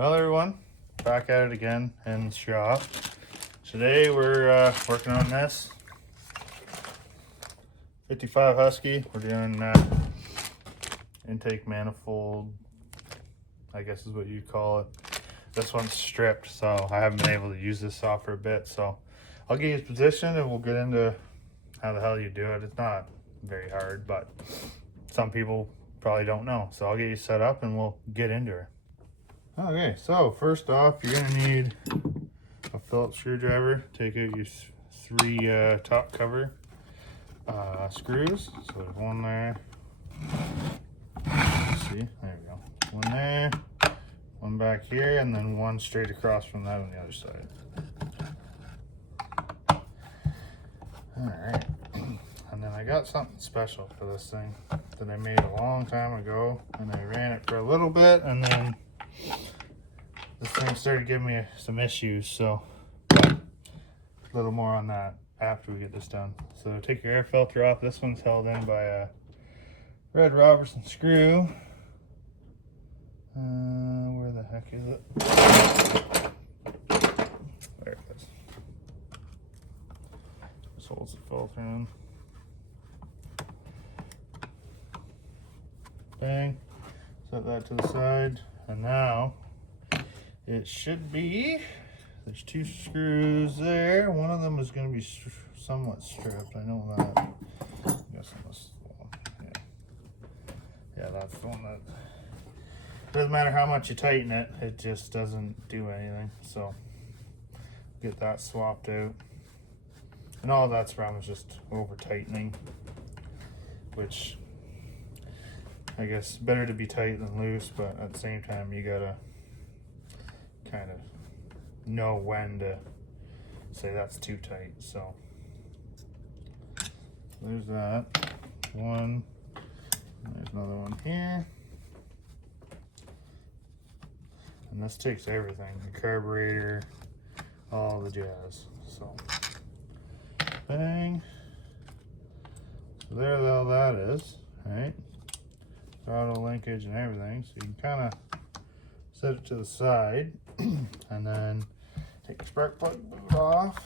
Well, everyone, back at it again in the shop. Today we're working on this 55 Husky. We're doing intake manifold, I guess is what you call it. This one's stripped, so I haven't been able to use this saw for a bit. So I'll get you positioned and we'll get into how the hell you do it. It's not very hard, but some people probably don't know. So I'll get you set up and we'll get into it. Okay, so first off, you're gonna need a Phillips screwdriver. Take out your three top cover screws. So there's one there. Let's see, there we go. One there, one back here, and then one straight across from that on the other side. Alright, and then I got something special for this thing that I made a long time ago, and I ran it for a little bit, and then this thing started giving me some issues, so a little more on that after we get this done. So take your air filter off. This one's held in by a red Robertson screw. Where the heck is it? There it is. This holds the filter in. Bang. Set that to the side, and now it should be, there's two screws there. One of them is going to be somewhat stripped. I know that. I guess this is the one. Yeah, that's the one that doesn't matter how much you tighten it, it just doesn't do anything. So get that swapped out. And all that's from is just over tightening, which I guess better to be tight than loose, but at the same time you gotta kind of know when to say that's too tight. So there's that one. There's another one here, and this takes everything, the carburetor, all the jazz. So bang. So there all that is, right? Throttle linkage and everything. So you can kind of set it to the side and then take the spark plug boot off.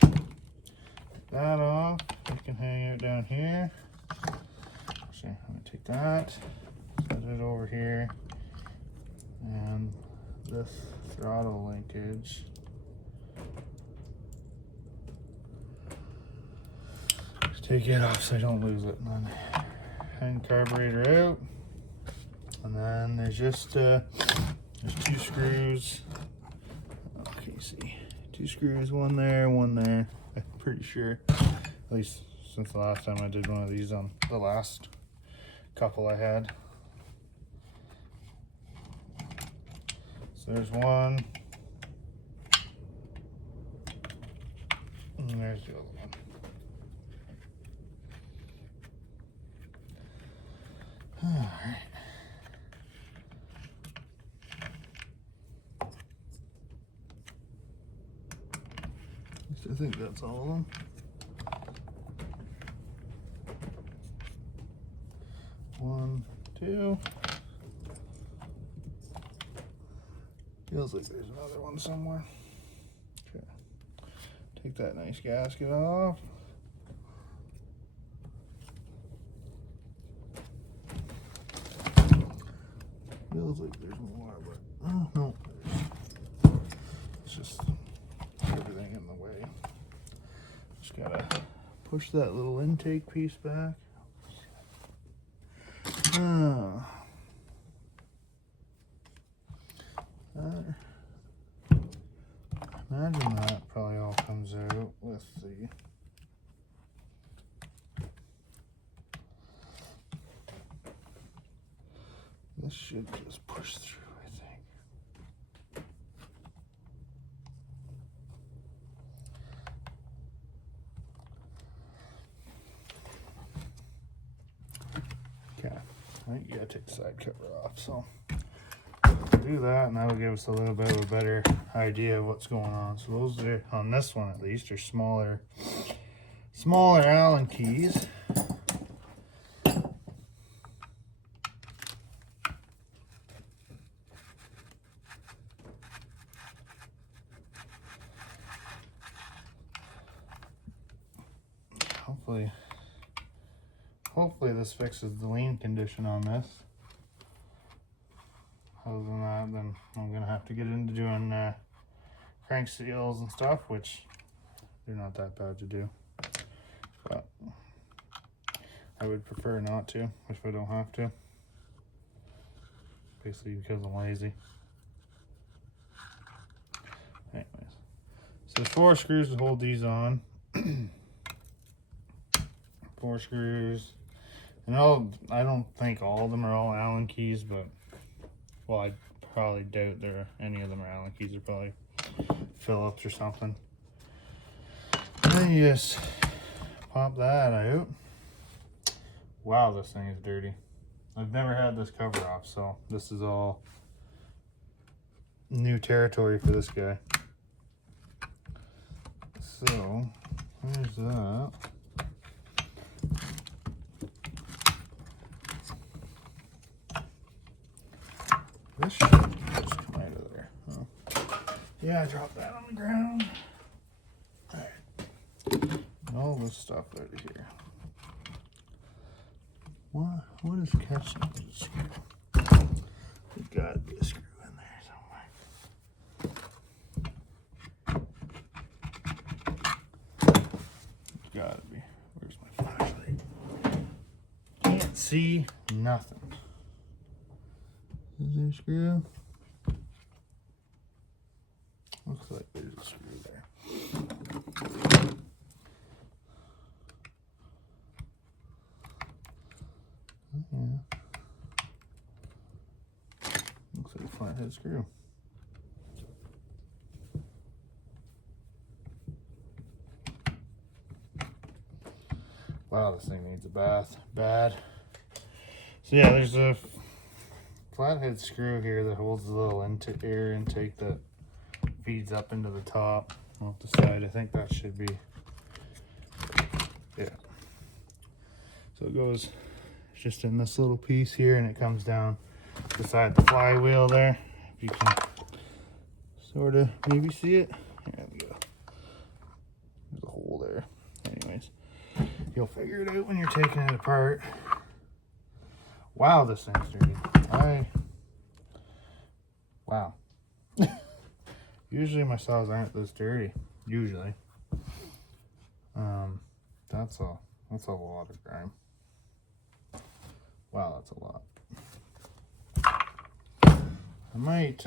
Take that off. You can hang it down here. Actually, I'm going to take that, set it over here, and this throttle linkage. Take it off so I don't lose it. And then hang carburetor out. And then there's just there's two screws. Okay, see, two screws, one there, one there. I'm pretty sure, at least since the last time I did one of these on the last couple I had. So there's one, and there's the other one. All right. I think that's all of them. One, two. Feels like there's another one somewhere. Okay. Take that nice gasket off. Feels like there's more, but oh no. It's just everything in the way. Just gotta push that little intake piece back. Imagine that probably all comes out with the this should just push through, I think. Okay, I think you gotta take the side cover off, so do that, and that'll give us a little bit of a better idea of what's going on. So those are, on this one at least, are smaller Allen keys. hopefully this fixes the lean condition on this. Other than that, then I'm gonna have to get into doing crank seals and stuff, which they're not that bad to do, but I would prefer not to if I don't have to, basically because I'm lazy. Anyways, so there's 4 screws to hold these on. 4 screws, and I don't think all of them are all Allen keys, but well, I probably doubt any of them are Allen keys. They're probably Phillips or something. And then you just pop that out. Wow, this thing is dirty. I've never had this cover off, so this is all new territory for this guy. So, there's that. This should just come out of there. Oh. Yeah, I dropped that on the ground. Alright. All this stuff out of here. What is catching this screw? There's gotta be a screw in there somewhere. There's gotta be. Where's my flashlight? Can't see nothing. Is there a screw? Looks like there's a screw there. Yeah. Looks like a flathead screw. Wow, this thing needs a bath. Bad. So yeah, there's a flathead screw here that holds the little air intake that feeds up into the top off the side. I think that should be, yeah. So it goes just in this little piece here, and it comes down beside the flywheel there. If you can sort of maybe see it. There we go. There's a hole there. Anyways, you'll figure it out when you're taking it apart. Wow, this thing's dirty. Wow. Usually my saws aren't this dirty. Usually. That's a lot of grime. Wow, that's a lot. I might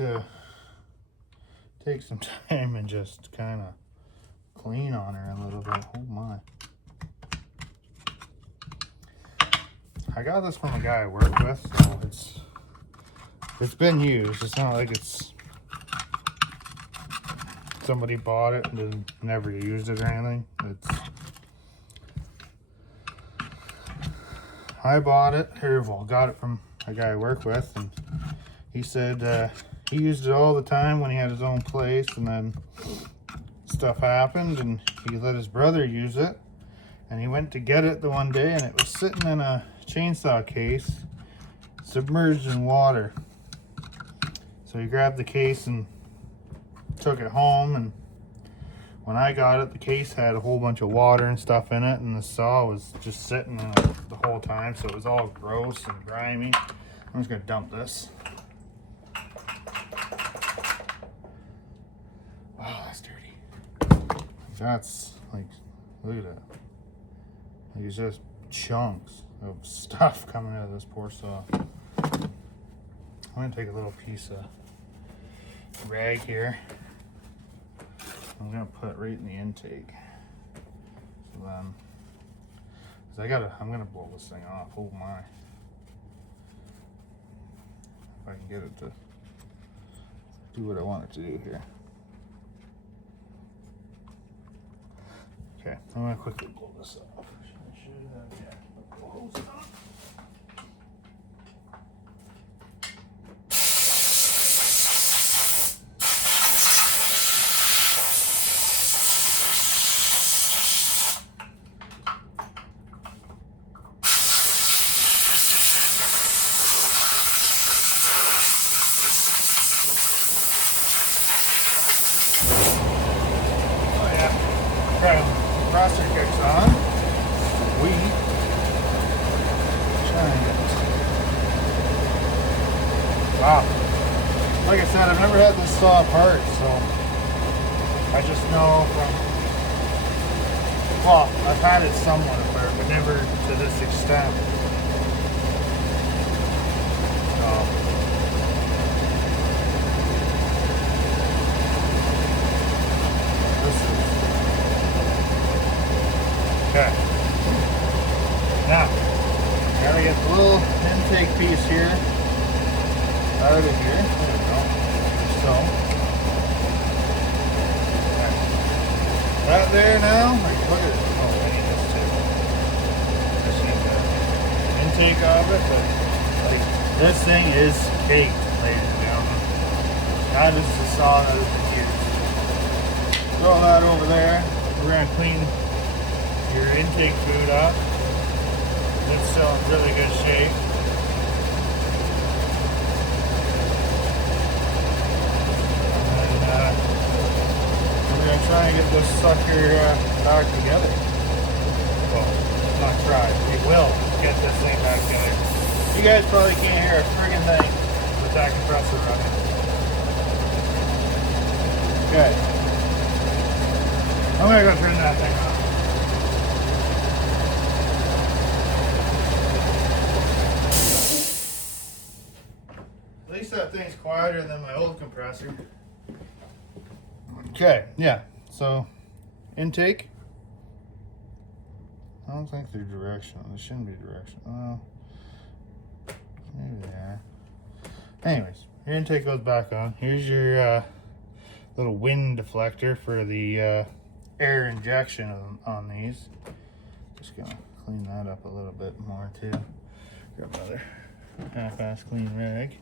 take some time and just kind of clean on her a little bit. Oh my. I got this from a guy I work with, so it's been used. It's not like it's somebody bought it and then never used it or anything. I bought it, or well, got it from a guy I work with, and he said he used it all the time when he had his own place, and then stuff happened and he let his brother use it, and he went to get it the one day and it was sitting in a chainsaw case submerged in water. So he grabbed the case and took it home, and when I got it, the case had a whole bunch of water and stuff in it, and the saw was just sitting in it the whole time, so it was all gross and grimy. I'm just gonna dump this. Wow, that's dirty. That's like, look at that. Like, it's just chunks of stuff coming out of this poor saw. I'm gonna take a little piece of rag here. I'm gonna put it right in the intake. So then, I'm gonna blow this thing off. Oh my. If I can get it to do what I want it to do here. Okay, I'm gonna quickly blow this off. I should have, yeah, blow the hose off. Crosser kicks on. Wow. Like I said, I've never had this saw apart, so I just know from, well, I've had it somewhat apart, but never to this extent. Okay. Now, gotta get the little intake piece here out of here. There we go. So, okay. That there now. Look at it. Oh, I need this too. Just need the intake of it, but like this thing is caked, ladies and gentlemen. That is the saw that has been used. Throw that over there. We're gonna clean your intake boot up. It's still in really good shape. And we're going to try and get this sucker back together. Well, not try. We will get this thing back together. You guys probably can't hear a friggin' thing with that compressor running. Okay. I'm going to go turn that thing on. At least that thing's quieter than my old compressor. Okay, yeah, so intake. I don't think they're directional. They shouldn't be directional. Maybe they are. Anyways, your intake goes back on. Here's your little wind deflector for the air injection on these. Just gonna clean that up a little bit more too. Grab another half-ass clean rag.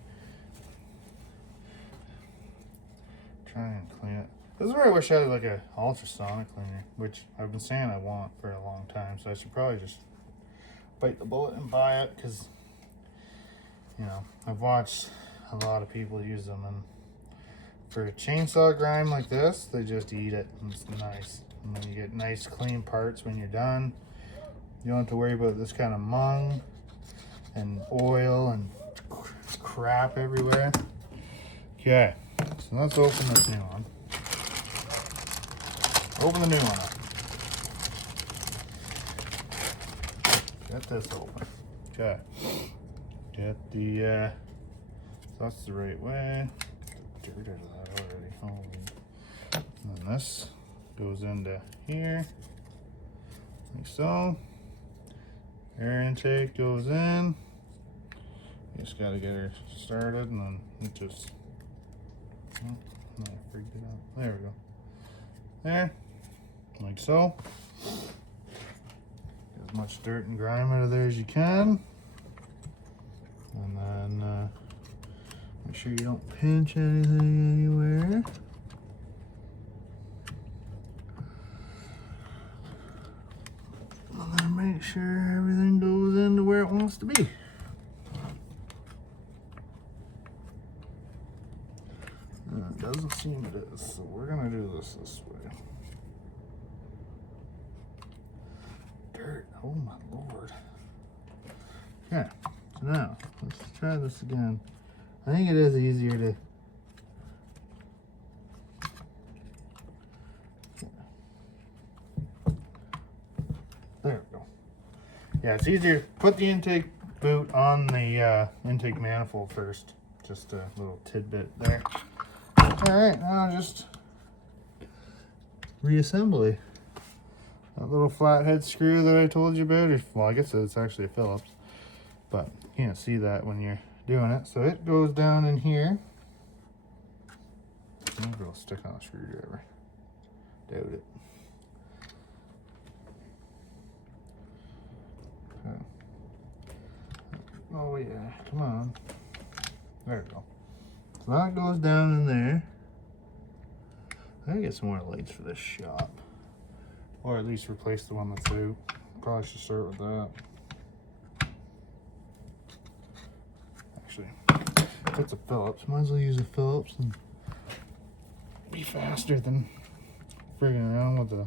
Try and clean it. This is where I wish I had like a ultrasonic cleaner, which I've been saying I want for a long time, so I should probably just bite the bullet and buy it, because you know, I've watched a lot of people use them, and for a chainsaw grind like this, they just eat it, and it's nice. And then you get nice clean parts when you're done. You don't have to worry about this kind of mung and oil and crap everywhere. Okay, so let's open this new one. Open the new one up. Get this open. Okay. Get the, that's the right way. Get dirt out of that already. Holy. And then this goes into here, like so. Air intake goes in. You just gotta get her started, and then it just, oh, I freaked it out. There we go. There, like so. Get as much dirt and grime out of there as you can. And then make sure you don't pinch anything anywhere. And then make sure everything goes into where it wants to be. And it doesn't seem it is, so we're gonna do this way. Dirt, oh my lord. Okay, so now let's try this again. I think it is easier to there we go. Yeah, it's easier to put the intake boot on the intake manifold first. Just a little tidbit there. Alright, now just reassembly. That little flathead screw that I told you about, well, I guess it's actually a Phillips, but you can't see that when you're doing it. So it goes down in here. Maybe it'll stick on a screwdriver. Doubt it. Okay. Oh yeah, come on. There we go. So that goes down in there. I gotta get some more lights for this shop. Or at least replace the one that's out. Probably should start with that. Actually, if it's a Phillips, might as well use a Phillips and be faster than frigging around with the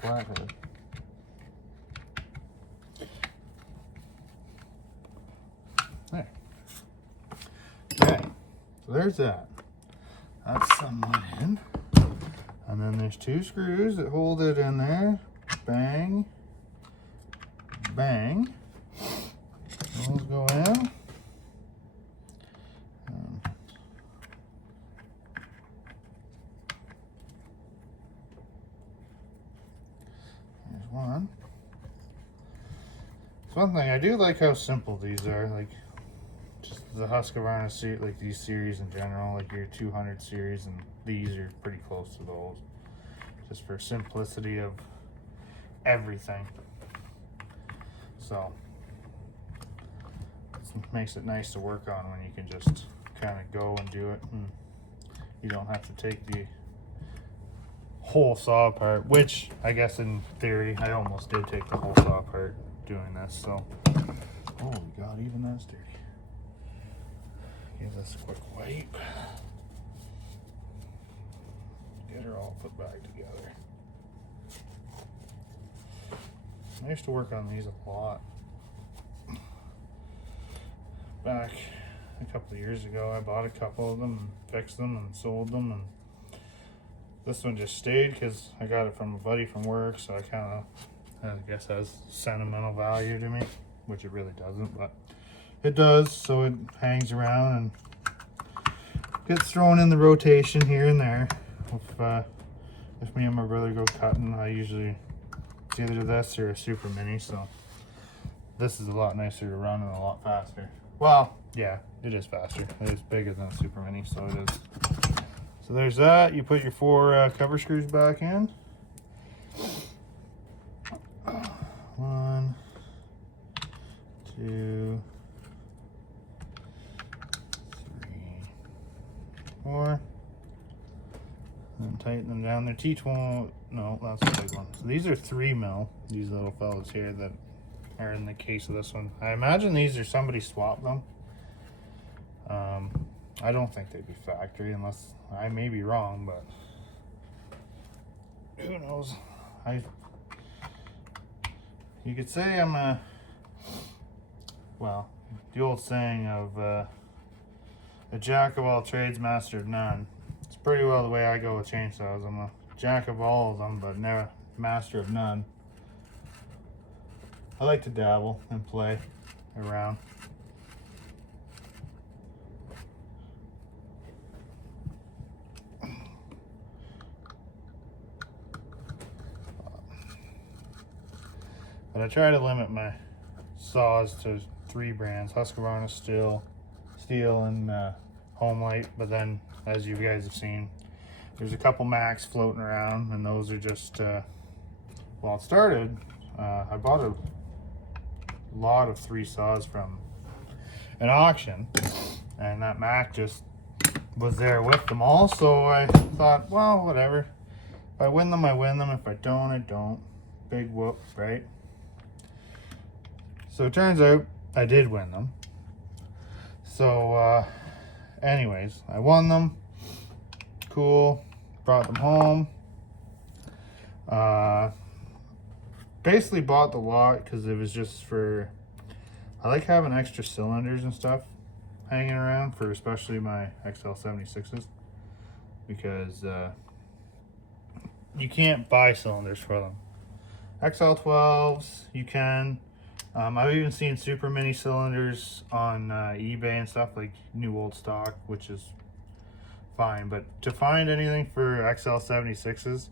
flathead. There. Okay, so there's that. That's somewhat in. And then there's 2 screws that hold it in there. Bang. Bang. Those go in. There's one. So one thing, I do like how simple these are. Like, just the Husqvarna series, like these series in general, like your 200 series, and these are pretty close to those. Just for simplicity of everything. So it makes it nice to work on when you can just kind of go and do it, and you don't have to take the whole saw apart, which I guess in theory I almost did take the whole saw apart doing this. So holy god, even that's dirty. Give this a quick wipe. Get her all put back together. I used to work on these a lot. Back a couple of years ago, I bought a couple of them and fixed them and sold them, and this one just stayed because I got it from a buddy from work, so I guess has sentimental value to me, which it really doesn't, but it does. So it hangs around and gets thrown in the rotation here and there. If me and my brother go cutting, I usually, it's either this or a super mini, so this is a lot nicer to run and a lot faster. Well, yeah, it is faster. It is bigger than a super mini, so it is. So there's that. You put your 4 cover screws back in. 1, 2, 3, 4. And tighten them down. They're T12. No, that's a big one. So these are 3 mil. These little fellas here that are in the case of this one. I imagine these are somebody swapped them. I don't think they'd be factory, unless I may be wrong, but who knows? You could say I'm well, the old saying of a jack of all trades, master of none. It's pretty well the way I go with chainsaws. I'm a jack of all of them, but never master of none. I like to dabble and play around. But I try to limit my saws to 3 brands: Husqvarna, Steel, and Homelight. But then, as you guys have seen, there's a couple Max floating around, and those are just, well, it started, I bought a lot of 3 saws from an auction, and that Mac just was there with them all, so I thought, well, whatever. If I win them, I win them. If I don't, I don't. Big whoop, right? So it turns out I did win them. So anyways, I won them. Cool. Brought them home. Basically bought the lot because it was just for, I like having extra cylinders and stuff hanging around for especially my XL76s, because you can't buy cylinders for them. XL12s you can. I've even seen super mini cylinders on eBay and stuff, like new old stock, which is fine. But to find anything for XL76s,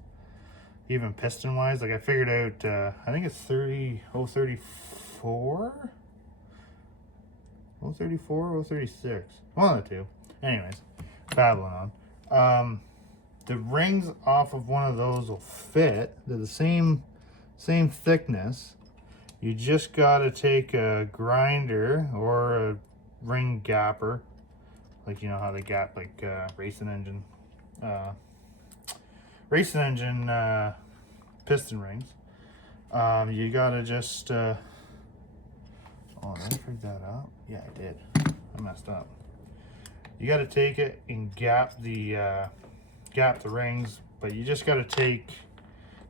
even piston wise, like I figured out, I think it's 034, 036, one of the two. Anyways, babbling on. The rings off of one of those will fit. They're the same thickness. You just gotta take a grinder or a ring gapper, like you know how they gap like racing engine piston rings. You gotta just oh, did I figure that out? Yeah, I did. I messed up. You gotta take it and gap the rings, but you just gotta take,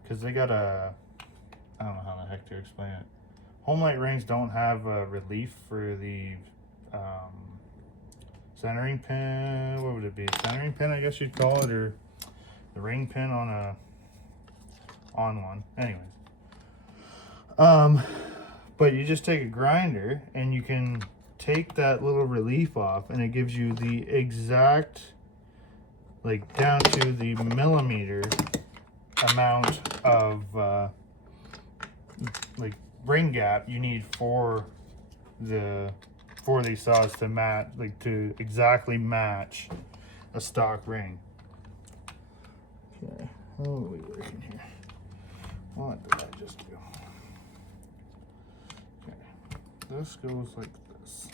because they got a, I don't know how the heck to explain it. Homelight rings don't have a relief for the centering pin. What would it be? Centering pin, I guess you'd call it, or the ring pin on one. Anyways, but you just take a grinder and you can take that little relief off, and it gives you the exact, like down to the millimeter amount of like ring gap you need for these saws to match, like to exactly match a stock ring. Okay, how are we working here? What did I just do? Okay, this goes like this.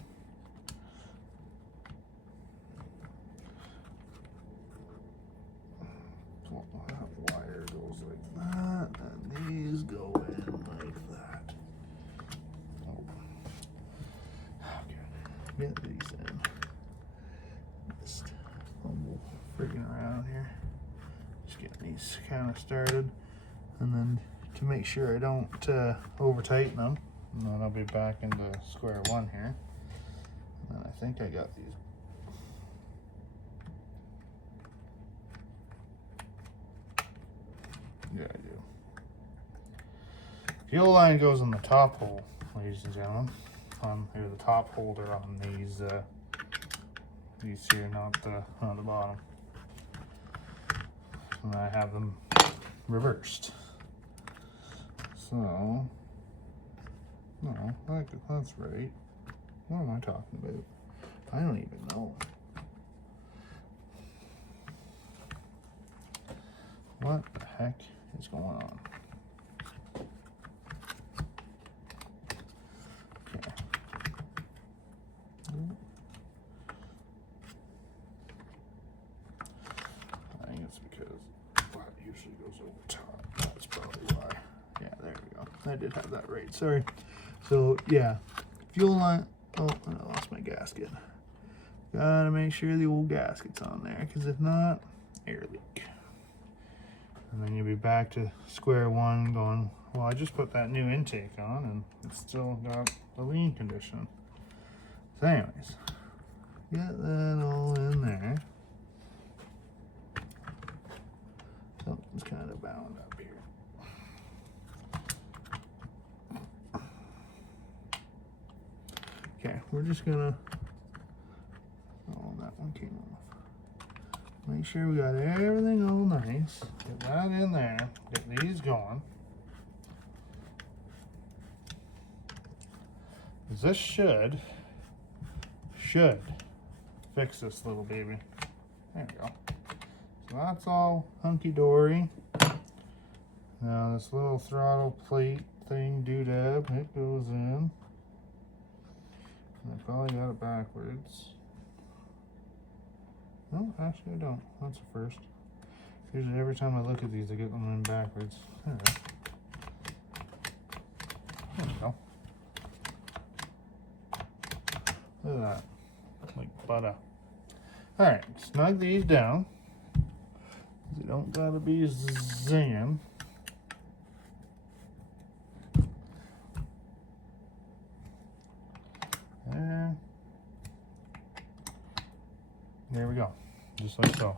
That wire goes like that, and these go in like that. Oh. Okay, get these in. Just fumble friggin' around here. Just getting these kind of started, and then to make sure I don't over tighten them, and then I'll be back into square one here. And I think I got these. Yeah, I do. Fuel line goes in the top hole, ladies and gentlemen. Here, the top holder on these here, not the bottom. And I have them reversed. So, no, that's right. What am I talking about? I don't even know. What the heck is going on? Okay. I think it's because it usually goes over top. That's probably why. Yeah, there we go. I did have that right. Sorry. So yeah, fuel line. Oh, I lost my gasket. Gotta make sure the old gasket's on there, because if not, air leak. And then you'll be back to square one going, well, I just put that new intake on and it's still got the lean condition. So anyways, get that all in there. Something's kind of bound up here. Okay, we're just gonna, oh, that one came off. Make sure we got everything all nice. Get that in there. Get these going. This should fix this little baby. There we go. So that's all hunky-dory. Now this little throttle plate thing, doodad, it goes in. And I probably got it backwards. No, actually I don't. That's a first. Usually every time I look at these, I get them in backwards. There we go. Look at that. Like butter. Alright, snug these down. They don't gotta be zinging. And there we go, just like so.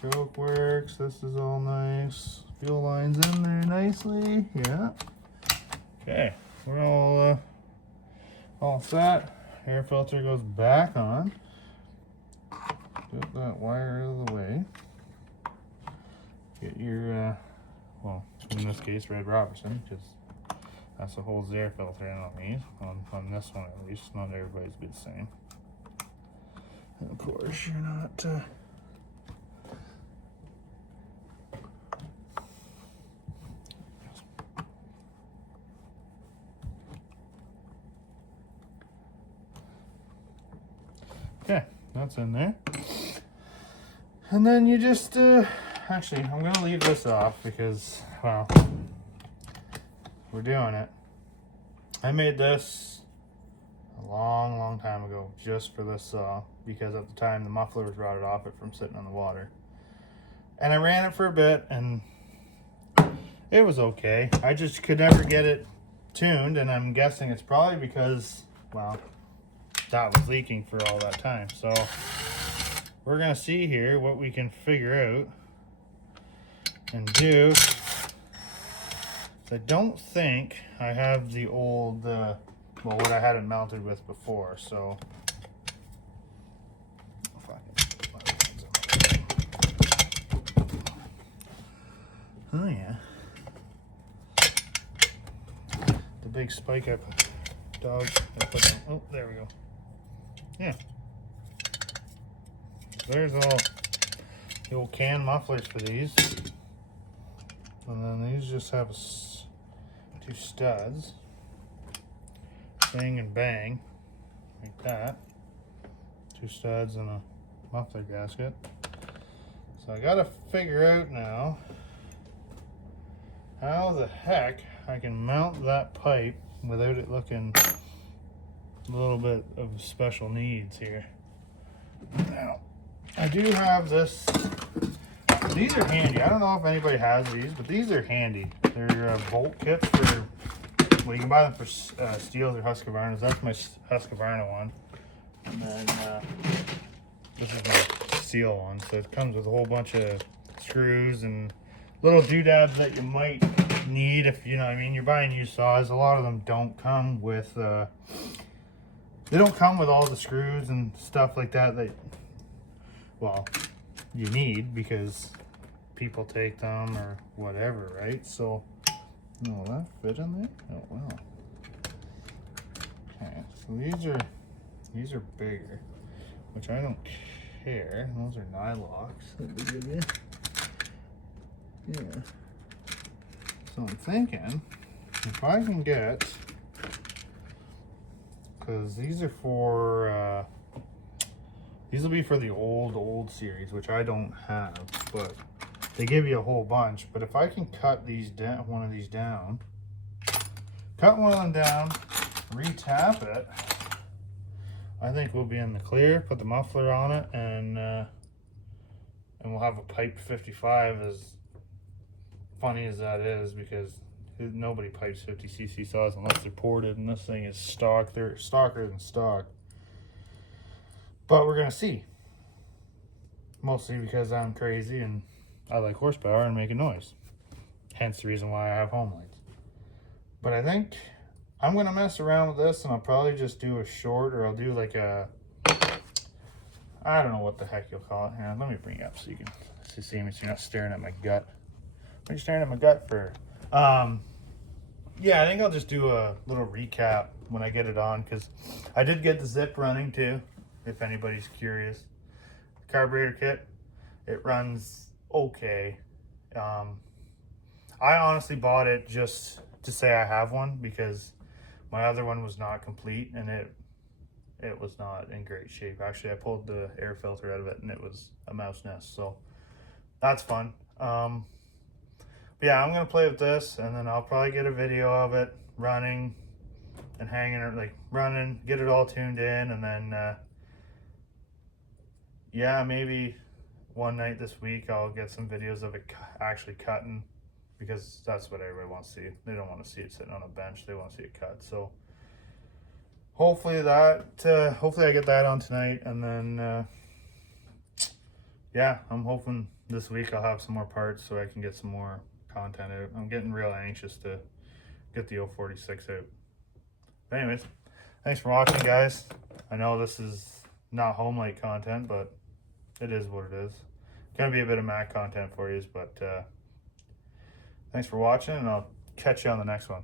Choke works, this is all nice. Fuel line's in there nicely, yeah. Okay, we're all set. Air filter goes back on. Get that wire out of the way. Get your, well, in this case, Red Robertson, because that's what holds the air filter in on these. On this one at least, not everybody's be the same. And of course, you're not okay, that's in there. And then you just actually, I'm gonna leave this off because, well, we're doing it. I made this a long time ago just for this saw, because at the time the muffler was rotted off it from sitting in the water. And I ran it for a bit and it was okay. I just could never get it tuned, and I'm guessing it's probably because, well, that was leaking for all that time. So we're gonna see here what we can figure out and do. I don't think I have the old, well, what I had it mounted with before, so. Oh yeah. The big spike up dog. Oh, there we go. Yeah. There's all the old can mufflers for these. And then these just have two studs. Bang and bang. Like that. Two studs and a muffler gasket. So I gotta figure out now how the heck I can mount that pipe without it looking a little bit of special needs here. Now, I do have this. These are handy. I don't know if anybody has these, but these are handy. They're bolt kits for, well, you can buy them for Steels or Husqvarnas. That's my Husqvarna one. And then this is my Steel one. So it comes with a whole bunch of screws and little doodads that you might need if, you know what I mean, you're buying used saws. A lot of them don't come with, they don't come with all the screws and stuff like that well, you need because people take them or whatever, right? So, will that fit in there? Oh, well. Okay, so these are bigger, which I don't care. Those are nylocks that they give you. Yeah. So I'm thinking if I can get, because these are for, these will be for the old series, which I don't have, but they give you a whole bunch. But if I can cut these down, one of these down, cut one of them down, re-tap it, I think we'll be in the clear. Put the muffler on it, and we'll have a piped 55. As funny as that is, because nobody pipes 50cc saws unless they're ported, and this thing is stock. They're stocker than stock. But we're gonna see. Mostly because I'm crazy and I like horsepower and making noise. Hence the reason why I have home lights. But I think I'm gonna mess around with this, and I'll probably just do a short, or I'll do like a, I don't know what the heck you'll call it. Here, let me bring it up so you can see me, so you're not staring at my gut. What are you staring at my gut for? Yeah, I think I'll just do a little recap when I get it on, because I did get the zip running too, if anybody's curious. The carburetor kit, it runs okay. I honestly bought it just to say I have one, because my other one was not complete, and it was not in great shape. Actually, I pulled the air filter out of it and it was a mouse nest, so that's fun. But yeah, I'm gonna play with this, and then I'll probably get a video of it running and hanging, or like running, get it all tuned in, and then yeah, maybe one night this week I'll get some videos of it actually cutting, because that's what everybody wants to see. They don't want to see it sitting on a bench, they want to see it cut. So hopefully hopefully I get that on tonight, and then yeah, I'm hoping this week I'll have some more parts so I can get some more content out. I'm getting real anxious to get the 046 out. But anyways, thanks for watching, guys. I know this is not home light content, but it is what it is. Gonna be a bit of Mac content for you, but thanks for watching, and I'll catch you on the next one.